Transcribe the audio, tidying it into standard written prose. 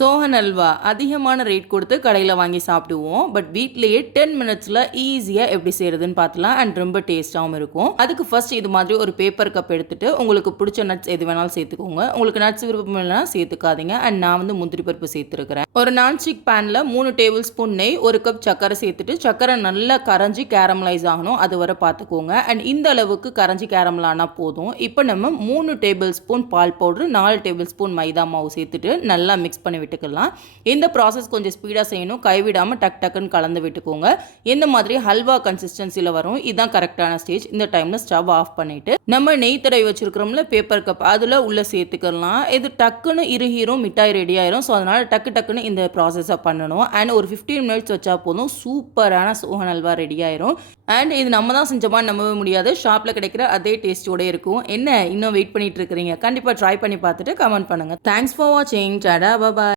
சோஹன் அல்வா அதிகமான ரேட் கொடுத்து கடையில் வாங்கி சாப்பிடுவோம். பட் வீட்லேயே 10 மினிட்ஸில் ஈஸியாக எப்படி செய்கிறதுன்னு பார்த்துலாம். அண்ட் ரொம்ப டேஸ்ட்டாகவும் இருக்கும். அதுக்கு ஃபர்ஸ்ட் இது மாதிரி ஒரு பேப்பர் கப் எடுத்துட்டு உங்களுக்கு பிடிச்ச நட்ஸ் எது வேணாலும் சேர்த்துக்கோங்க. உங்களுக்கு நட்ஸ் விருப்பம் இல்லைனா சேர்த்துக்காதீங்க. அண்ட் நான் வந்து முந்திரி பருப்பு சேர்த்துருக்கிறேன். ஒரு நான்ஸ்டிக் பேனில் 3 டேபிள் ஸ்பூன் நெய், 1 கப் சக்கரை சேர்த்துட்டு சக்கரை நல்லா கரைஞ்சி கேரமலைஸ் ஆகணும். அது வரை பார்த்துக்கோங்க. அண்ட் இந்த அளவுக்கு கரைஞ்சி கேரமல் ஆனால் போதும். இப்போ நம்ம 3 டேபிள் ஸ்பூன் பால் பவுடர், 4 டேபிள் ஸ்பூன் மைதா மாவு சேர்த்துட்டு நல்லா மிக்ஸ் பண்ணி விட்டுக்கலாம். இந்த ப்ராசஸ் கொஞ்சம் ஸ்பீடாக செய்யணும். கைவிடாமல் டக்குன்னு கலந்து விட்டுக்கோங்க. இந்த மாதிரி ஹல்வா கன்சிஸ்டன்சியில் வரும். இதுதான் கரெக்டான ஸ்டேஜ். இந்த டைமில் ஸ்டவ் ஆஃப் பண்ணிவிட்டு நம்ம நெய் தடவி வச்சுருக்கிறோம்ல பேப்பர் கப், அதில் உள்ளே சேர்த்துக்கலாம். இது டக்குன்னு இறுகிரும், மிட்டாய் ரெடி ஆயிரும். ஸோ அதனால் டக்குன்னு இந்த ப்ராசஸை பண்ணணும். அண்ட் ஒரு 15 மினிட்ஸ் வச்சா போதும், சூப்பரான சோஹன் அல்வா ரெடி ஆயிரும். அண்ட் இது நம்ம தான் செஞ்சோமா நம்பவே முடியாது. ஷாப்பில் கிடைக்கிற அதே டேஸ்ட்டோட இருக்கும். என்ன இன்னும் வெயிட் பண்ணிட்டு இருக்கிறீங்க? கண்டிப்பாக ட்ரை பண்ணி பார்த்துட்டு கமெண்ட் பண்ணுங்கள். தேங்க்ஸ் ஃபார் வாட்சிங். டாடா, பாய்.